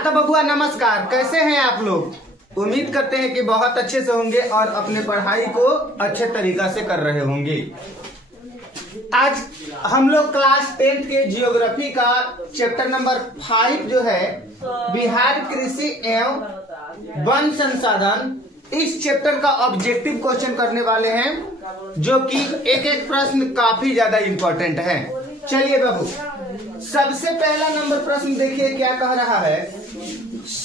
हाँ तो बबुआ नमस्कार, कैसे हैं आप लोग। उम्मीद करते हैं कि बहुत अच्छे से होंगे और अपने पढ़ाई को अच्छे तरीका से कर रहे होंगे। आज हम लोग क्लास 10th के जियोग्राफी का चैप्टर नंबर 5 जो है बिहार कृषि एवं वन संसाधन, इस चैप्टर का ऑब्जेक्टिव क्वेश्चन करने वाले हैं, जो कि एक एक प्रश्न काफी ज्यादा इम्पोर्टेंट है। चलिए बाबू, सबसे पहला नंबर प्रश्न देखिए क्या कह रहा है,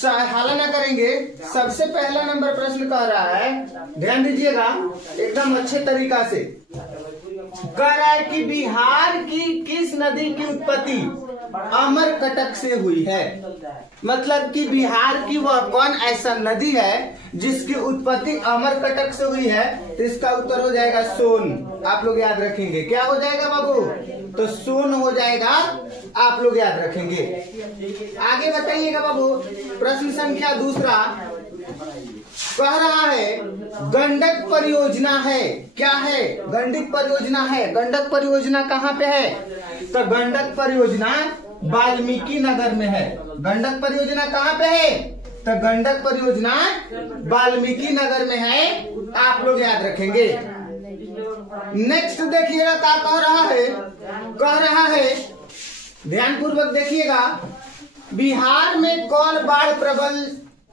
हाला ना करेंगे। सबसे पहला नंबर प्रश्न कह रहा है, ध्यान दीजिएगा एकदम अच्छे तरीका से। कह रहा है कि बिहार की किस नदी की उत्पत्ति अमरकटक से हुई है। मतलब कि बिहार की वह कौन ऐसा नदी है जिसकी उत्पत्ति अमरकटक से हुई है, तो इसका उत्तर हो जाएगा सोन। आप लोग याद रखेंगे, क्या हो जाएगा बाबू, तो सोन हो जाएगा, आप लोग याद रखेंगे। आगे बताइएगा बाबू, प्रश्न संख्या दूसरा कह रहा है गंडक परियोजना है। क्या है, गंडक परियोजना है। गंडक परियोजना कहाँ पे है, तो गंडक परियोजना वाल्मीकि नगर में है। गंडक परियोजना कहाँ पे है, तो गंडक परियोजना वाल्मीकि नगर में है, आप लोग याद रखेंगे। नेक्स्ट देखिएगा क्या कह रहा है, ध्यान पूर्वक देखिएगा, बिहार में कौन बाढ़ प्रबल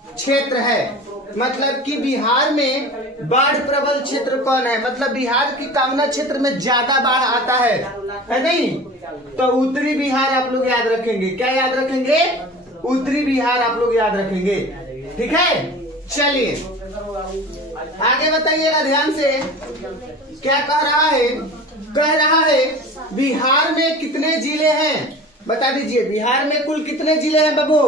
क्षेत्र है। मतलब कि बिहार में बाढ़ प्रबल क्षेत्र कौन है, मतलब बिहार की कामना क्षेत्र में ज्यादा बाढ़ आता है नहीं, तो उत्तरी बिहार आप लोग याद रखेंगे। क्या याद रखेंगे, उत्तरी बिहार आप लोग याद रखेंगे, ठीक है। चलिए आगे बताइएगा ध्यान से, क्या कह रहा है बिहार में कितने जिले हैं, बता दीजिए। बिहार में कुल कितने जिले हैं बाबू,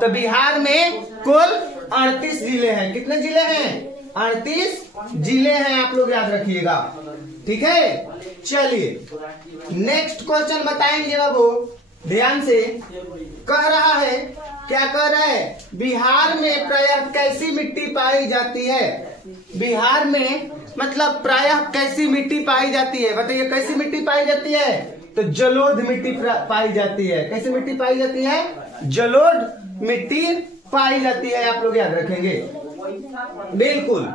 तो बिहार में कुल 38 जिले हैं। कितने जिले हैं, 38 जिले हैं, आप लोग याद रखिएगा, ठीक है। चलिए नेक्स्ट क्वेश्चन बताएंगे बाबू, ध्यान से। कह रहा है, क्या कह रहा है, बिहार में प्रायः कैसी मिट्टी पाई जाती है। बिहार में मतलब प्रायः कैसी मिट्टी पाई जाती है, बताइए कैसी मिट्टी पाई जाती है, तो जलोढ़ मिट्टी पाई जाती है। कैसी मिट्टी पाई जाती है, जलोढ़ मिट्टी पाई जाती है, आप लोग याद रखेंगे, बिल्कुल।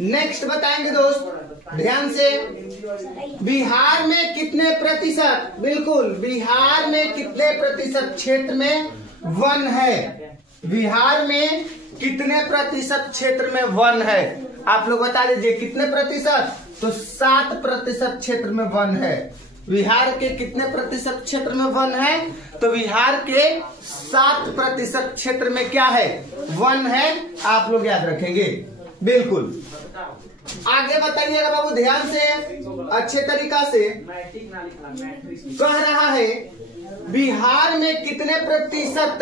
नेक्स्ट बताएंगे दोस्त, ध्यान से। बिहार में कितने प्रतिशत, बिल्कुल, बिहार में कितने प्रतिशत क्षेत्र में वन है। बिहार में कितने प्रतिशत क्षेत्र में वन है, आप लोग बता दीजिए कितने प्रतिशत, तो 7% क्षेत्र में वन है। बिहार के कितने प्रतिशत क्षेत्र में वन है, तो बिहार के 7% क्षेत्र में क्या है, वन है, आप लोग याद रखेंगे, बिल्कुल। आगे बताइएगा बाबू ध्यान से, अच्छे तरीका से। कह रहा है बिहार में कितने प्रतिशत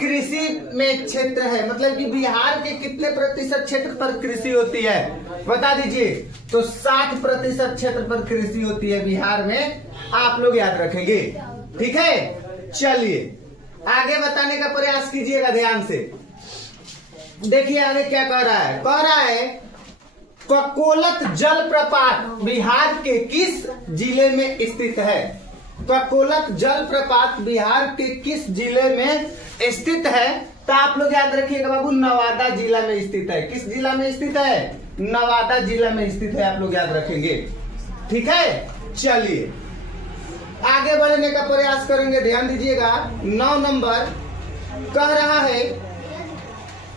कृषि में क्षेत्र है, मतलब कि बिहार के कितने प्रतिशत क्षेत्र पर कृषि होती है, बता दीजिए। तो 60% क्षेत्र पर कृषि होती है बिहार में, आप लोग याद रखेंगे, ठीक है। चलिए आगे बताने का प्रयास कीजिएगा ध्यान से। देखिए आगे क्या कह रहा है ककोलत जलप्रपात बिहार के किस जिले में स्थित है। ककोलत जलप्रपात बिहार के किस जिले में स्थित है, तो आप लोग याद रखिएगा बाबू, नवादा जिला में स्थित है। किस जिला में स्थित है, नवादा जिला में स्थित है, आप लोग याद रखेंगे, ठीक है। चलिए आगे बढ़ने का प्रयास करेंगे, ध्यान दीजिएगा। 9 नंबर कह रहा है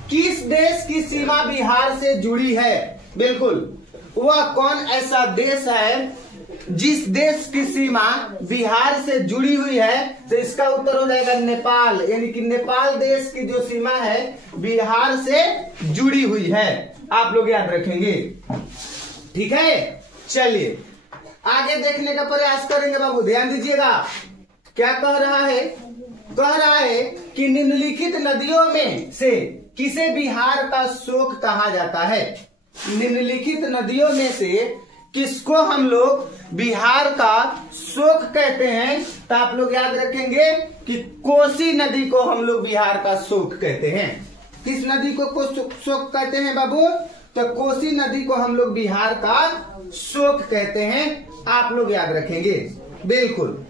किस देश की सीमा बिहार से जुड़ी है। बिल्कुल, वह कौन ऐसा देश है जिस देश की सीमा बिहार से जुड़ी हुई है, तो इसका उत्तर हो जाएगा नेपाल। यानी कि नेपाल देश की जो सीमा है बिहार से जुड़ी हुई है, आप लोग याद रखेंगे, ठीक है। चलिए आगे देखने का प्रयास करेंगे बाबू, ध्यान दीजिएगा। क्या कह रहा है कि निम्नलिखित नदियों में से किसे बिहार का शोक कहा जाता है। निम्नलिखित नदियों में से किसको हम लोग बिहार का शोक कहते हैं, तो आप लोग याद रखेंगे कि कोसी नदी को हम लोग बिहार का शोक कहते हैं। किस नदी को शोक कहते हैं बाबू, तो कोसी नदी को हम लोग बिहार का शोक कहते हैं, आप लोग याद रखेंगे, बिल्कुल।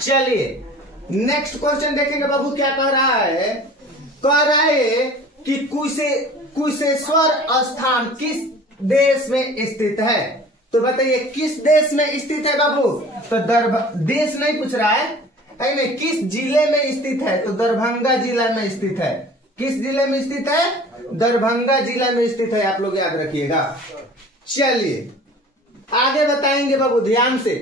चलिए नेक्स्ट क्वेश्चन देखेंगे बाबू क्या कह रहा है। कह रहा है कि कुशेश्वर स्थान किस देश में स्थित है। तो बताइए किस देश में स्थित है बाबू। तो देश नहीं पूछ रहा है, नहीं, किस जिले में स्थित है। तो दरभंगा जिला में स्थित है। किस जिले में स्थित है। दरभंगा जिला में स्थित है, आप लोग याद रखिएगा। चलिए आगे बताएंगे बाबू ध्यान से।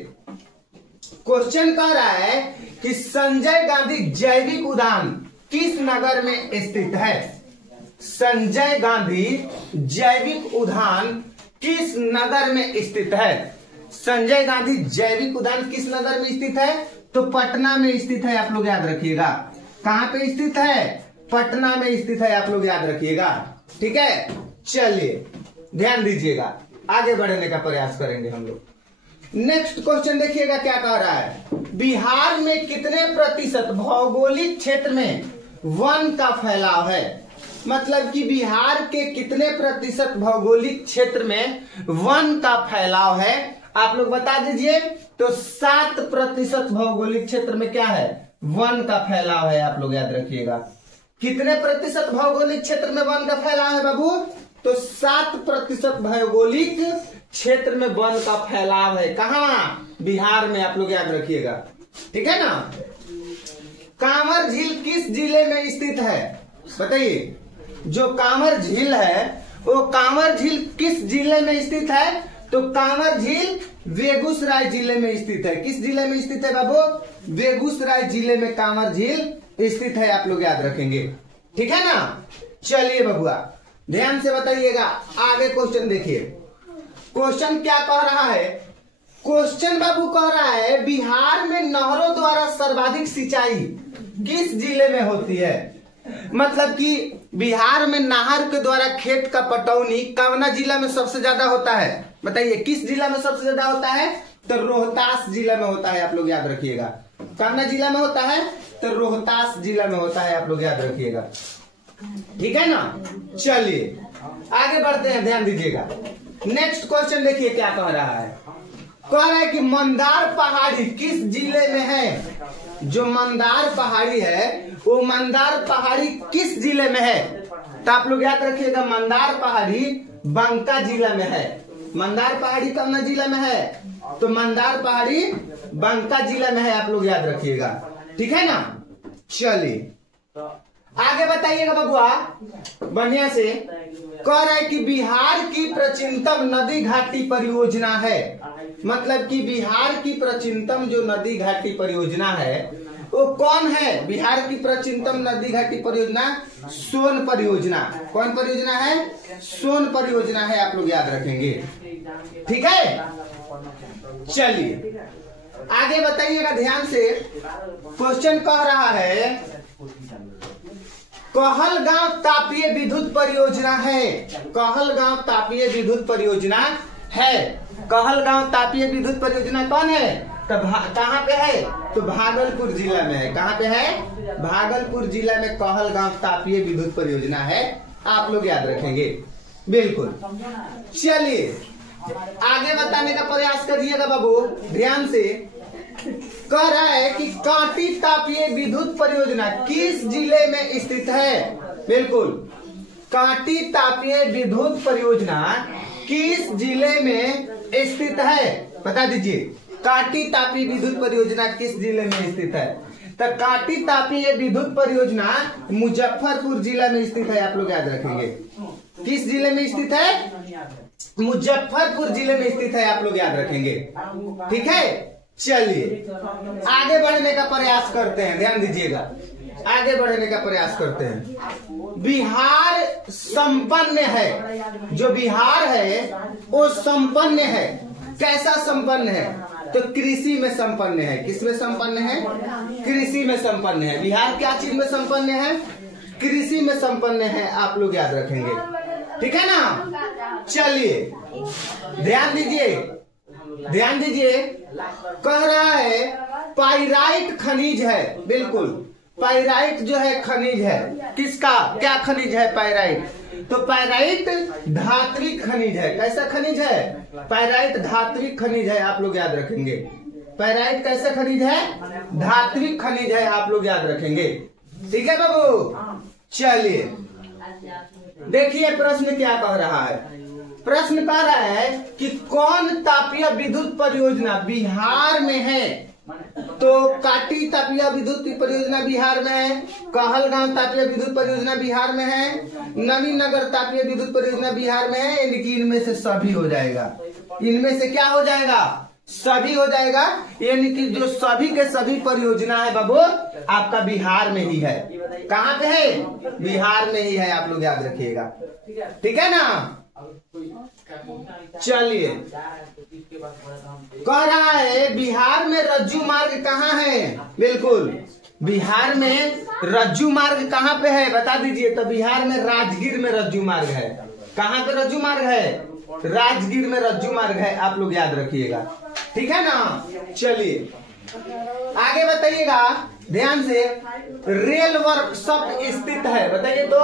क्वेश्चन कह रहा है कि संजय गांधी जैविक उद्यान किस नगर में स्थित है। संजय गांधी जैविक उद्यान किस नगर में स्थित है। संजय गांधी जैविक उद्यान किस नगर में स्थित है। तो पटना में स्थित है, आप लोग याद रखिएगा। कहां पे स्थित है। पटना में स्थित है, आप लोग याद रखिएगा। ठीक है, चलिए ध्यान दीजिएगा, आगे बढ़ने का प्रयास करेंगे हम लोग। नेक्स्ट क्वेश्चन देखिएगा क्या कह रहा है। बिहार में कितने प्रतिशत भौगोलिक क्षेत्र में वन का फैलाव है। मतलब कि बिहार के कितने प्रतिशत भौगोलिक क्षेत्र में वन का फैलाव है, आप लोग बता दीजिए। तो 7% भौगोलिक क्षेत्र में क्या है, वन का फैलाव है, आप लोग याद रखिएगा। कितने प्रतिशत भौगोलिक क्षेत्र में वन का फैलाव है बाबू। तो 7% भौगोलिक क्षेत्र में वन का फैलाव है। कहाँ, बिहार में, आप लोग याद रखिएगा। ठीक है ना। कांवर झील किस जिले में स्थित है। बताइए, जो कांवर झील है वो कांवर झील किस जिले में स्थित है। तो कांवर झील बेगूसराय जिले में स्थित है। किस जिले में स्थित है बाबू। बेगूसराय जिले में कांवर झील स्थित है, आप लोग याद रखेंगे। ठीक है ना। चलिए बबुआ ध्यान से बताइएगा, आगे क्वेश्चन देखिए। क्वेश्चन क्या कह रहा है। क्वेश्चन बाबू कह रहा है बिहार में नहरों द्वारा सर्वाधिक सिंचाई किस जिले में होती है। मतलब कि बिहार में नहर के द्वारा खेत का पटौनी कौना जिला में सबसे ज्यादा होता है। बताइए किस जिला में सबसे ज्यादा होता है। तो रोहतास जिला में होता है, आप लोग याद रखिएगा। कौना जिला में होता है। तो रोहतास जिला में होता है, आप लोग याद रखिएगा। ठीक है ना। चलिए आगे बढ़ते हैं, ध्यान दीजिएगा। नेक्स्ट क्वेश्चन देखिए क्या कह रहा है। कह रहा है कि मंदार पहाड़ी किस जिले में है। जो मंदार पहाड़ी है वो मंदार पहाड़ी किस जिले में है। तो आप लोग याद रखिएगा, मंदार पहाड़ी बांका जिला में है। मंदार पहाड़ी कौन जिला में है। तो मंदार पहाड़ी बांका जिला में है, आप लोग याद रखिएगा। ठीक है ना। चलिए आगे बताइएगा बबुआ बढ़िया से। कह रहा है कि बिहार की प्राचीनतम नदी घाटी परियोजना है। मतलब कि बिहार की प्राचीनतम जो नदी घाटी परियोजना है वो कौन है। बिहार की प्राचीनतम नदी घाटी परियोजना सोन परियोजना। कौन परियोजना है। सोन परियोजना है, आप लोग याद रखेंगे। ठीक है। चलिए आगे बताइएगा ध्यान से। क्वेश्चन कह रहा है कहलगांव तापीय विद्युत परियोजना है। कहलगांव तापीय विद्युत परियोजना है। कहलगांव तापीय विद्युत परियोजना कौन है। तो कहाँ पे है। तो भागलपुर जिला में है। कहाँ पे है। भागलपुर जिला में कहलगांव तापीय विद्युत परियोजना है, आप लोग याद रखेंगे। बिल्कुल। चलिए आगे बताने का प्रयास करिएगा बाबू ध्यान से। कह रहा है कि कांटी तापीय विद्युत परियोजना किस जिले में स्थित है। बिल्कुल, कांटी तापीय विद्युत परियोजना किस जिले में स्थित है, बता दीजिए। कांटी तापीय विद्युत परियोजना किस जिले में स्थित है। तो कांटी तापीय विद्युत परियोजना मुजफ्फरपुर जिला में स्थित है, आप लोग याद रखेंगे। किस जिले में स्थित है। मुजफ्फरपुर जिले में स्थित है, आप लोग याद रखेंगे। ठीक है। चलिए आगे बढ़ने का प्रयास करते हैं, ध्यान दीजिएगा। आगे बढ़ने का प्रयास करते हैं। बिहार संपन्न है। जो बिहार है वो संपन्न है। कैसा संपन्न है। तो कृषि में संपन्न है। किस में संपन्न है। कृषि में संपन्न है। बिहार क्या चीज में संपन्न है। कृषि में संपन्न है, आप लोग याद रखेंगे। ठीक है ना। चलिए ध्यान दीजिए, ध्यान दीजिए। कह रहा है पाइराइट खनिज है। बिल्कुल, पाइराइट जो है खनिज है। किसका, क्या खनिज है पाइराइट। तो पाइराइट धात्विक खनिज है। कैसा खनिज है। पाइराइट धात्विक खनिज है, आप लोग याद रखेंगे। पैराइट कैसे खनिज है? धात्विक खनिज है, आप लोग याद रखेंगे। ठीक है बाबू, चलिए देखिए प्रश्न क्या कह रहा है। प्रश्न कह रहा है कि कौन तापीय विद्युत परियोजना बिहार में है? तो काटी तापीय विद्युत परियोजना बिहार में है, कहलगांव तापीय विद्युत परियोजना बिहार में है, नवीनगर तापीय विद्युत परियोजना बिहार में है, यानी कि इनमें से सभी हो जाएगा। इनमें से क्या हो जाएगा? सभी हो जाएगा, यानी कि जो सभी के सभी परियोजना है बाबू आपका बिहार में ही है। कहाँ पे है? बिहार में ही है, आप लोग याद रखिएगा। ठीक है ना। चलिए कह रहा है बिहार में रज्जू मार्ग कहाँ है? बिल्कुल, बिहार में रज्जू मार्ग कहाँ पे है बता दीजिए। तो बिहार में राजगीर में रज्जू मार्ग है। कहाँ पे रज्जू मार्ग है? राजगीर में रज्जू मार्ग है, आप लोग याद रखिएगा। ठीक है ना। चलिए आगे बताइएगा ध्यान से। रेल वर्कशॉप स्थित है, बताइए तो।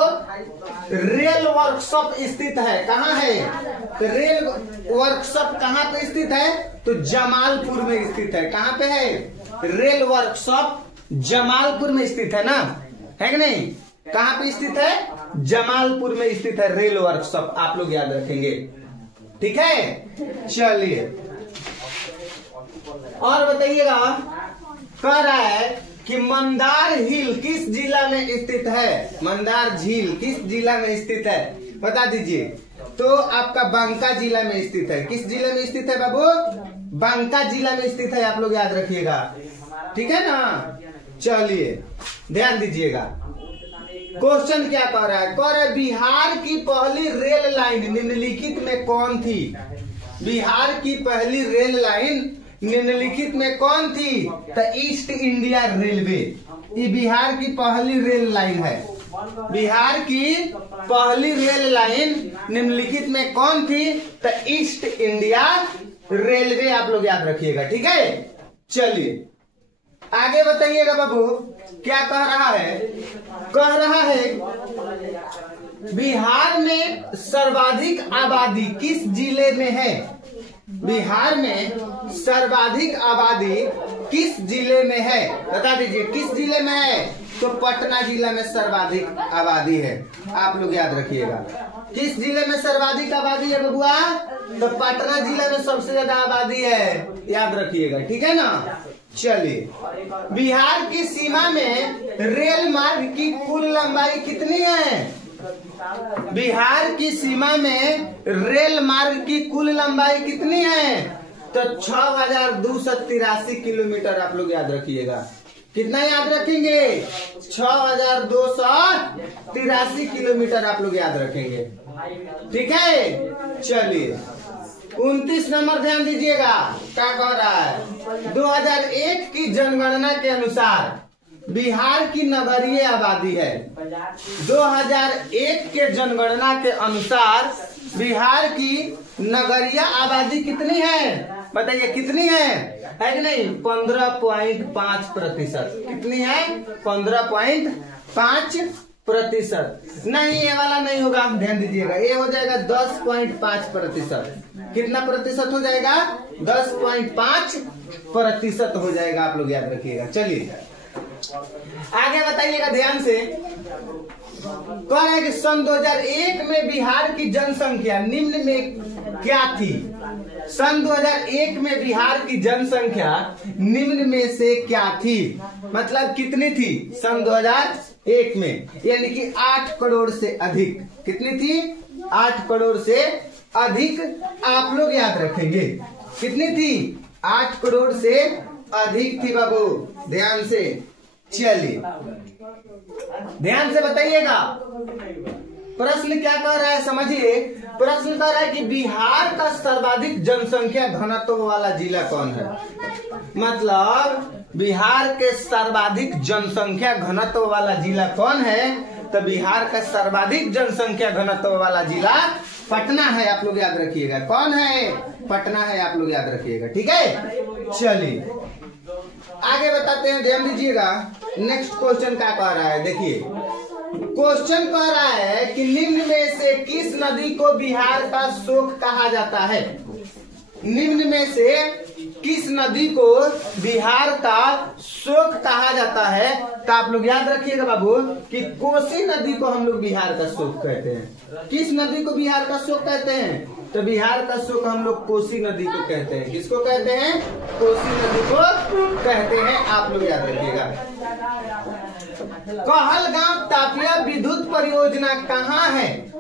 रेल वर्कशॉप स्थित है, कहाँ है? तो रेल वर्कशॉप कहाँ पे स्थित है? तो जमालपुर में स्थित है। कहाँ पे है? रेल वर्कशॉप जमालपुर में स्थित है ना, है कि नहीं? कहाँ पे स्थित है? जमालपुर में स्थित है रेल वर्कशॉप, आप लोग याद रखेंगे। ठीक है, चलिए और बताइएगा। कह रहा है कि मंदार हिल किस जिला में स्थित है? मंदार झील किस जिला में स्थित है बता दीजिए। तो आपका बांका जिला में स्थित है। किस जिले में स्थित है बाबू? बांका जिला में स्थित है, आप लोग याद रखिएगा। ठीक है ना। चलिए ध्यान दीजिएगा। क्वेश्चन क्या कह रहा है? कह रहा है बिहार की पहली रेल लाइन निम्नलिखित में कौन थी? बिहार की पहली रेल लाइन निम्नलिखित में कौन थी? तो ईस्ट इंडिया रेलवे, ये बिहार की पहली रेल लाइन है। बिहार की पहली रेल लाइन निम्नलिखित में कौन थी? तो ईस्ट इंडिया रेलवे, आप लोग याद रखिएगा। ठीक है, चलिए आगे बताइएगा बाबू क्या कह रहा है। कह रहा है बिहार में सर्वाधिक आबादी किस जिले में है? बिहार में सर्वाधिक आबादी किस जिले में है बता दीजिए। किस जिले में है? तो पटना जिला में सर्वाधिक आबादी है, आप लोग याद रखिएगा। किस जिले में सर्वाधिक आबादी है बबुआ? तो पटना जिले में सबसे ज्यादा आबादी है, याद रखिएगा। ठीक है ना। चलिए बिहार की सीमा में रेल मार्ग की कुल लंबाई कितनी है? बिहार की सीमा में रेल मार्ग की कुल लंबाई कितनी है? तो 6283 किलोमीटर, आप लोग याद रखिएगा। कितना याद रखेंगे? 6283 किलोमीटर, आप लोग याद रखेंगे। ठीक है, चलिए 29 नंबर ध्यान दीजिएगा। क्या कह रहा है? 2001 की जनगणना के अनुसार बिहार की नगरीय आबादी है। 2001 के जनगणना के अनुसार बिहार की नगरीय आबादी कितनी है बताइए? कितनी है कि नहीं? 15.5%। कितनी है? 15.5%। नहीं, ये वाला नहीं होगा, ध्यान दीजिएगा। ये हो जाएगा 10.5%। कितना प्रतिशत हो जाएगा? 10.5% हो जाएगा, आप लोग याद रखिएगा। चलिए आगे बताइएगा ध्यान से। कह रहे हैं कि सन 2001 में बिहार की जनसंख्या निम्न में क्या थी? सन 2001 में बिहार की जनसंख्या निम्न में से क्या थी? मतलब कितनी थी सन 2001 में? यानी कि 8 करोड़ से अधिक। कितनी थी? 8 करोड़ से अधिक, आप लोग याद रखेंगे। कितनी थी? 8 करोड़ से अधिक थी बाबू, ध्यान से। चलिए ध्यान से बताइएगा प्रश्न क्या कह रहा है, समझिए। प्रश्न कह रहा है कि बिहार का सर्वाधिक जनसंख्या घनत्व वाला जिला कौन है? मतलब बिहार के सर्वाधिक जनसंख्या घनत्व वाला जिला कौन है? तो बिहार का सर्वाधिक जनसंख्या घनत्व वाला जिला पटना है, आप लोग याद रखिएगा। कौन है? पटना है, आप लोग याद रखिएगा। ठीक है, चलिए आगे बताते हैं, ध्यान दीजिएगा। नेक्स्ट क्वेश्चन क्या कह रहा है, देखिए। क्वेश्चन कह रहा है कि निम्न में से किस नदी को बिहार का शोक कहा जाता है? निम्न में से किस नदी को बिहार का शोक कहा जाता है? तो आप लोग याद रखिएगा बाबू कि कोसी नदी को हम लोग बिहार का शोक कहते हैं। किस नदी को बिहार का शोक कहते हैं? तो बिहार का शोक हम लोग कोसी नदी को कहते हैं। किसको कहते हैं? कोसी नदी को कहते हैं। आप लोग याद रखिएगा। कहलगांव तापिया विद्युत परियोजना कहाँ है?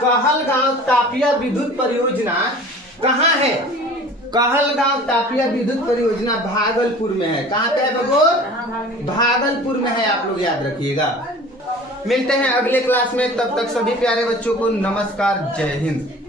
कहलगांव तापिया विद्युत परियोजना कहाँ है? कहलगांव तापिया विद्युत परियोजना भागलपुर में है। कहाँ पे है बाबू? भागलपुर में है। आप लोग याद रखिएगा। मिलते हैं अगले क्लास में, तब तक सभी प्यारे बच्चों को नमस्कार, जय हिंद।